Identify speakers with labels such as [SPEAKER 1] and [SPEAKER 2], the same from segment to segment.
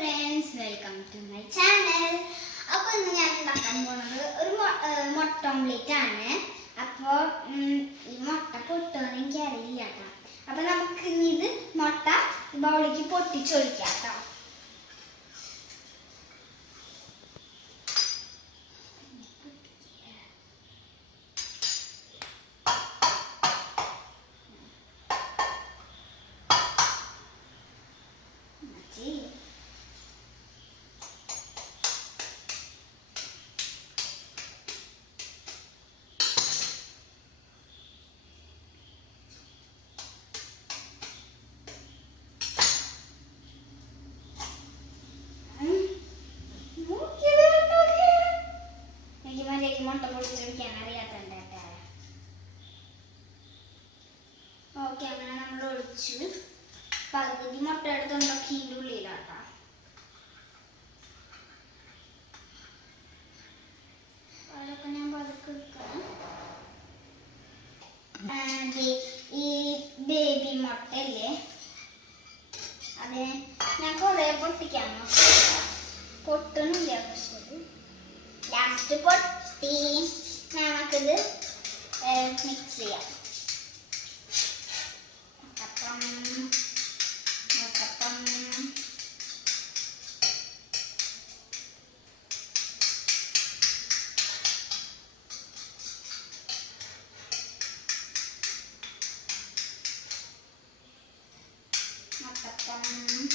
[SPEAKER 1] Friends welcome to my channel അപ്പോൾ ഇന്ന് ഞാൻ ഉണ്ടാക്കാൻ പോകുന്നത് ഒരു മുട്ട ഓംലേറ്റ് ആണ്. അപ്പോൾ ഈ മുട്ട പൊട്ടുമെന്ന് എനിക്ക് അറിയില്ല കേട്ടോ. അപ്പോൾ നമുക്ക് ഇനി ഇത് മുട്ട ബൗളിക്ക് പൊട്ടിച്ചൊഴിക്കാം കേട്ടോ. പകുതി മുട്ട എടുത്തുണ്ടാക്കി ഇതിന്റെ ഉള്ളിലാട്ടാ. അതൊക്കെ ഞാൻ പതുക്കെ ഈ ബേബി മുട്ടല്ലേ അതിനെ ഞാൻ കുറേ പൊട്ടിക്കാൻ നോക്കി പൊട്ടണില്ല പക്ഷെ. ലാസ്റ്റ് പൊട്ടി. നമുക്കിത് മിക്സ് ചെയ്യാം. അപ്പം മുട്ടപ്പം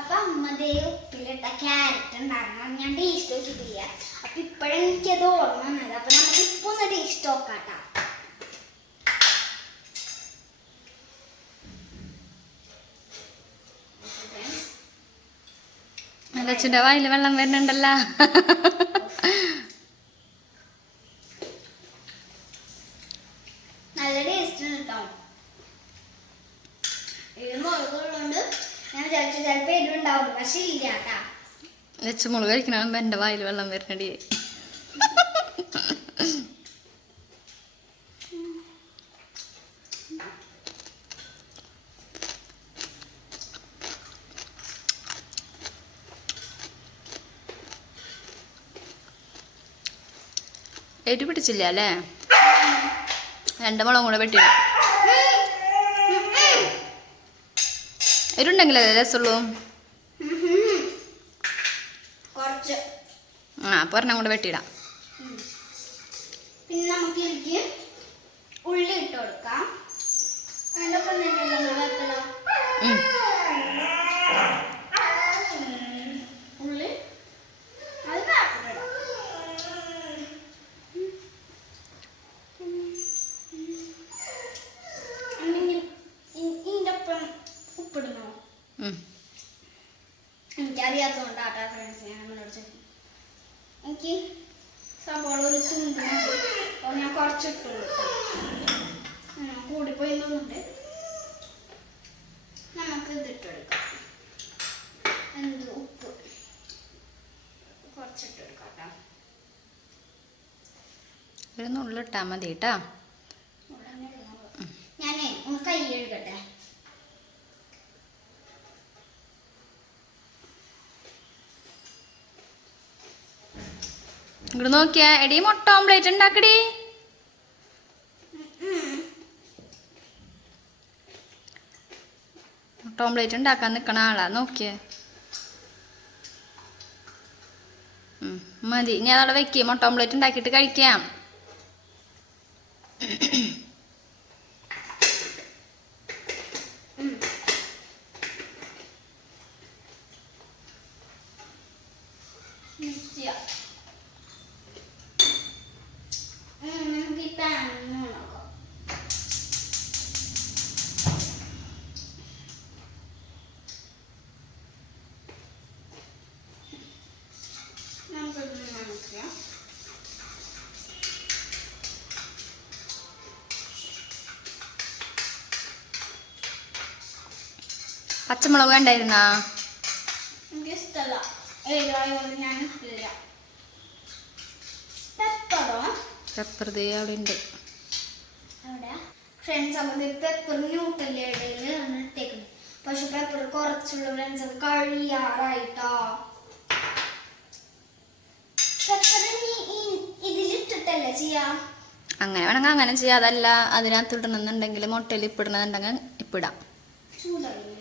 [SPEAKER 1] അപ്പൊ അമ്മതേ ഉപ്പിലിട്ട ക്യാരറ്റ് ഉണ്ടായിരുന്നു. അത് ഞാൻ ടേസ്റ്റ് നോക്കിയിട്ടില്ല. അപ്പൊ ഇപ്പോഴും എനിക്കത് ഓർമ്മ വന്നത്. അപ്പൊ നമുക്ക് ഇപ്പൊ ഒന്ന് ടേസ്റ്റ് നോക്കാട്ട.
[SPEAKER 2] അച്ഛന്റെ വായിൽ വെള്ളം വരുന്നുണ്ടല്ലോ
[SPEAKER 1] നല്ല ടേസ്റ്റ് ഉണ്ട് കേട്ടോ ഇത് മുളകുള്ളതുകൊണ്ട് ഞാൻ വിചാരിച്ചു ചിലപ്പോൾ എരിവുണ്ടാവും പക്ഷെ ഇല്ല കേട്ടാ
[SPEAKER 2] ലച്ചു മുളക് കഴിക്കണ എന്റെ വായിൽ വെള്ളം വരുന്നടി എരി പിടിച്ചില്ല അല്ലേ? രണ്ട് മുളകും കൂടെ വെട്ടിയിടും എരുണ്ടെങ്കിലേ രസമുള്ളൂ
[SPEAKER 1] കുറച്ച്
[SPEAKER 2] ആ അപ്പോൾ ഒരെണ്ണം കൊണ്ട് വെട്ടിയിടാം.
[SPEAKER 1] പിന്നെ നമുക്ക് ഇതിലേക്ക് ഉള്ളി ഇട്ട് കൊടുക്കാം. ഉപ്പിടുന്നു എനിക്കറിയാത്തോണ്ട്
[SPEAKER 2] ആട്ടാ.
[SPEAKER 1] ഉള്ളി ഫ്രണ്ട്സ് ഞാൻ നമ്മളോട് ചോദിക്കും എനിക്ക് സവാള ഒരു തുണ്ട് അപ്പോൾ ഞാൻ കുറച്ചിട്ടുള്ളൂ കൂടിപ്പോയി തോന്നുന്നുണ്ട് നമുക്ക് ഇതിട്ടെടുക്കാം എന്ത് ഉപ്പ്? കുറച്ചിട്ടെടുക്കാം കേട്ടോ.
[SPEAKER 2] ഒരു നുള്ളിട്ടാൽ മതി കേട്ടാ.
[SPEAKER 1] ഞാനേ ഒന്ന് കൈ കഴുകട്ടെ.
[SPEAKER 2] ഇങ്ങോട്ട് നോക്കിയാ. എടി മുട്ട ഓംപ്ലേറ്റ് ഉണ്ടാക്കടി. മുട്ട ഓംപ്ലേറ്റ് ഉണ്ടാക്കാൻ നിൽക്കണ ആളാ. നോക്കിയേ. മതി. ഞാൻ അതവിടെ വെക്കി. മുട്ട ഓംപ്ലേറ്റ് ഉണ്ടാക്കിയിട്ട് കഴിക്കാം. പച്ചമുളക് വേണ്ടായിരുന്നാ പെപ്പർ ദേ അവിടെ ഉണ്ട്
[SPEAKER 1] അവിടെ ഫ്രണ്ട്സ് അപ്പോൾ പെപ്പർ ന്യൂട്ടല്ലേ ഇടയിൽ നമ്മൾ ഇട്ടേക്കുന്നത് പക്ഷെ പെപ്പർ കുറച്ചുള്ള ഫ്രണ്ട്സ് അത് കഴിയാറായിട്ടോ. പെപ്പർ ഇതിലിട്ടിട്ടല്ലേ ചെയ്യാ?
[SPEAKER 2] അങ്ങനെ വേണമെങ്കിൽ അങ്ങനെ ചെയ്യാം. അതല്ല അതിനകത്ത് ഇടണമെന്നുണ്ടെങ്കിൽ മുട്ടയിൽ ഇപ്പിടണമെന്നുണ്ടെങ്കിൽ ഇപ്പിടാം.
[SPEAKER 1] ഇത്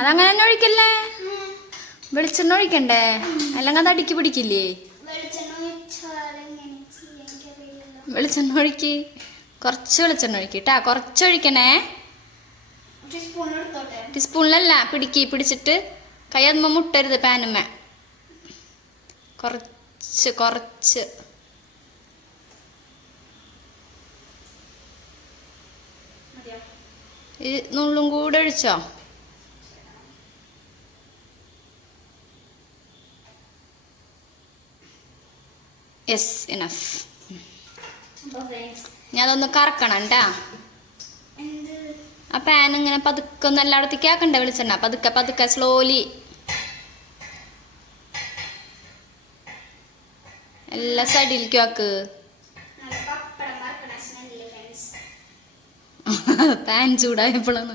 [SPEAKER 2] അതങ്ങനെ തന്നെ ഒഴിക്കല്ലേ വെളിച്ചെണ്ണ ഒഴിക്കണ്ടേ അല്ലെങ്കിൽ അത് അടിക്ക് പിടിക്കില്ലേ?
[SPEAKER 1] വെളിച്ചെണ്ണ
[SPEAKER 2] ഒഴിക്ക് കുറച്ച് വെളിച്ചെണ്ണ ഒഴിക്ക് കേട്ടാ കുറച്ച് ഒഴിക്കണേ ടീസ്പൂണിലല്ല. പിടിക്ക് പിടിച്ചിട്ട് കൈ അതുമ്പോ മുട്ടരുത് പാനുമ്മ. കുറച്ച് കുറച്ച്. ഈ നുള്ളും കൂടെ ഒഴിച്ചോ? യെസ് ഇനഫ് ഞാനതൊന്ന് കറക്കണം കേട്ടാ ആ പാൻ ഇങ്ങനെ പതുക്കെ ഒന്ന് എല്ലായിടത്തേക്ക് ആക്കണ്ടേ വെളിച്ചെണ്ണ? പതുക്കെ പതുക്കെ സ്ലോലി എല്ലാ സൈഡിലേക്കും ആക്ക്. പാൻ ചൂടായപ്പോഴാണ്.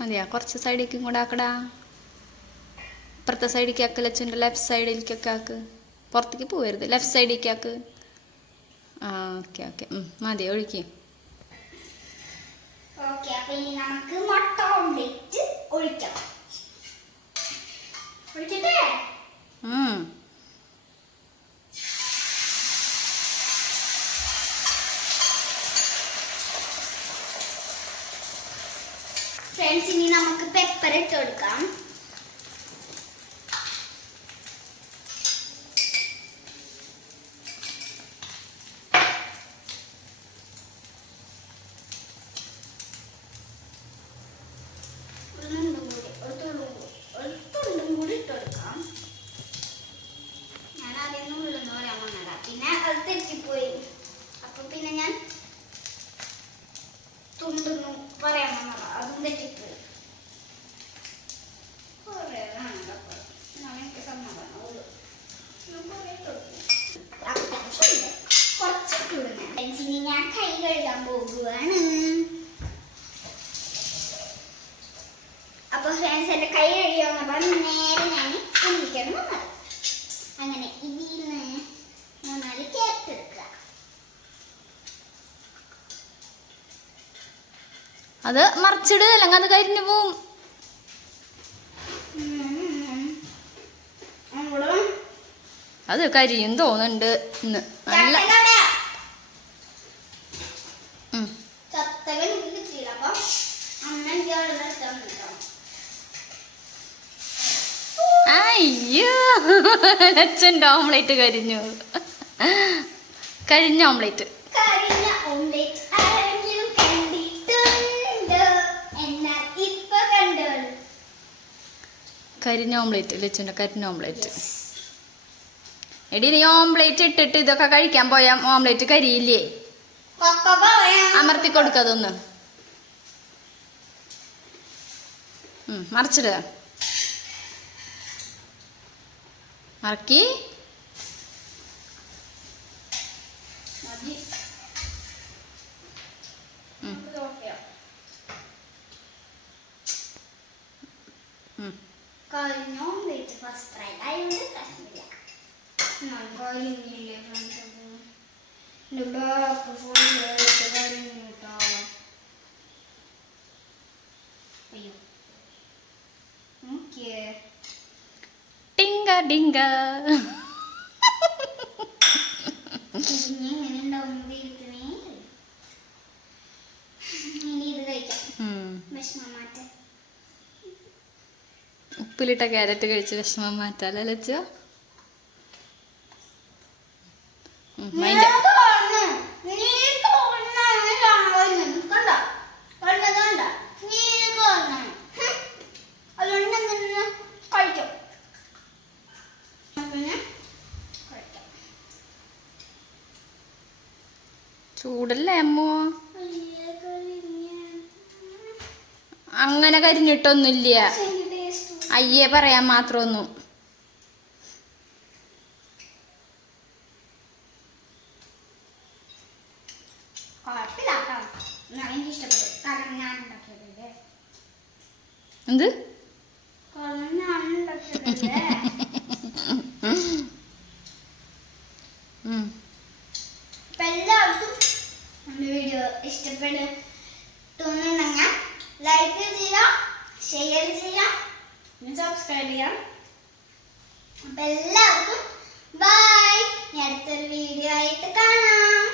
[SPEAKER 2] മതിയാ കുറച്ച് സൈഡിലേക്കും കൂടെ ആക്കടാ. ഇപ്പുറത്തെ സൈഡിലേക്ക് ആക്ക് ലച്ചുന്റെ ലെഫ്റ്റ് സൈഡിലേക്കൊക്കെ ആക്ക്. പുറത്തേക്ക് പോവരുത്. ലെഫ്റ്റ് സൈഡിലേക്ക് ആക്ക്. ആ ഓക്കെ ഓക്കെ. മതി ഒഴുക്കി.
[SPEAKER 1] ഓക്കെ അപ്പൊ ഇനി നമുക്ക് മുട്ട ഓംലെറ്റ് ഒഴിക്കാം. ഒഴിക്കട്ടെ?
[SPEAKER 2] ഉം.
[SPEAKER 1] ഫ്രണ്ട്സ് ഇനി നമുക്ക് പെപ്പർ ഇട്ട് കൊടുക്കാം ഒരു നുണ്ടും കൂടി ഒരു തുള്ളും കൂടി ഒരു തുണ്ടും കൂടി ഇട്ട് കൊടുക്കാം ഞാൻ ആദ്യം നുള്ളെന്ന് പറയാൻ വന്നതാ പിന്നെ അത് തെറ്റിപ്പോയി അപ്പൊ പിന്നെ ഞാൻ തുണ്ടെന്ന് പറയാൻ വന്നതാ അതും തെറ്റിപ്പോയി കുറേ വേണ്ട അപ്പൊ. എന്നാലും എനിക്ക് സമാധാനമുള്ളൂ. ഞാൻ കുറേ ഇട്ട് കൊടുത്തു. അത്യാവശ്യമുണ്ട്. കുറച്ചിട്ട് ഇടുന്നെ. Friends, ഇനി ഞാൻ കൈ കഴുകാൻ പോകുകയാണ് അപ്പൊ ഫ്രണ്ട്സ് എന്റെ കൈ പറഞ്ഞ് നേരെ ഞാൻ കുഞ്ഞിക്കാണ് വന്നത്. അങ്ങനെ ഇതിൽ നിന്ന് മൂന്നാൽ കേക്ക് എടുക്കുക.
[SPEAKER 2] അത് മറിച്ചിട് അല്ലെങ്കിൽ അത് കരിഞ്ഞു പോവും. അത് കരിയും തോന്നുന്നുണ്ട് ഇന്ന്. നല്ല
[SPEAKER 1] ചട്ടകട.
[SPEAKER 2] ഉം.
[SPEAKER 1] ചട്ടക എനിക്ക് കിട്ടിയില്ല അപ്പൊ അമ്മ എനിക്ക് അവിടെ നിർത്താൻ കേട്ടോ
[SPEAKER 2] അയ്യോ അച്ഛന്റെ ഓംലേറ്റ് കരിഞ്ഞു. കഴിഞ്ഞ ഓംലേറ്റ്.
[SPEAKER 1] കരിഞ്ഞ ഓംലെറ്റ് ലച്ചുന്റെ
[SPEAKER 2] കരിഞ്ഞ ഓംലേറ്റ് എടി നീ ഓംലേറ്റ് ഇട്ടിട്ട് ഇതൊക്കെ കഴിക്കാൻ പോയാ ഓംലേറ്റ് കരിയില്ലേ? അമർത്തി കൊടുക്കതൊന്ന് ഉം, മറക്കി.
[SPEAKER 1] കരിഞ്ഞ ഓംലെറ്റ് ഫസ്റ്റ് ട്രൈ ആയതുകൊണ്ട് പ്രശ്നമില്ല ഞാൻ കരിഞ്ഞില്ലേ ഫ്രണ്ട്സ് എന്റെ ബാക്ക് ഫുൾ കരിഞ്ഞു കേട്ടോ അയ്യോ ഓക്കേ
[SPEAKER 2] ടിങ്ക ടിങ്ക
[SPEAKER 1] ഇനി എങ്ങനെ ഉണ്ടാവും ദൈവത്തിനേ അറിയാം. ഇനി ഇത് കഴിക്കാം
[SPEAKER 2] ഉം.
[SPEAKER 1] വിഷമം മാറ്റാൻ
[SPEAKER 2] ഉപ്പിലിട്ട ക്യാരറ്റ് കഴിച്ച് വിഷമം മാറ്റാലോ ലച്ചോ മൈൻഡ് ചൂടല്ലേ അമ്മു? അങ്ങനെ കരിഞ്ഞിട്ടൊന്നുമില്ല. അയ്യേ പറയാൻ മാത്രമൊന്നും. എന്ത്? ഉം.
[SPEAKER 1] ഇഷ്ടപ്പെടുന്നുണ്ടെങ്കിൽ ലൈക്ക് ചെയ്യാം ഷെയർ ചെയ്യാം സബ്സ്ക്രൈബ് ചെയ്യാം. അപ്പം എല്ലാവർക്കും ബൈ അടുത്തൊരു വീഡിയോ ആയിട്ട് കാണാം.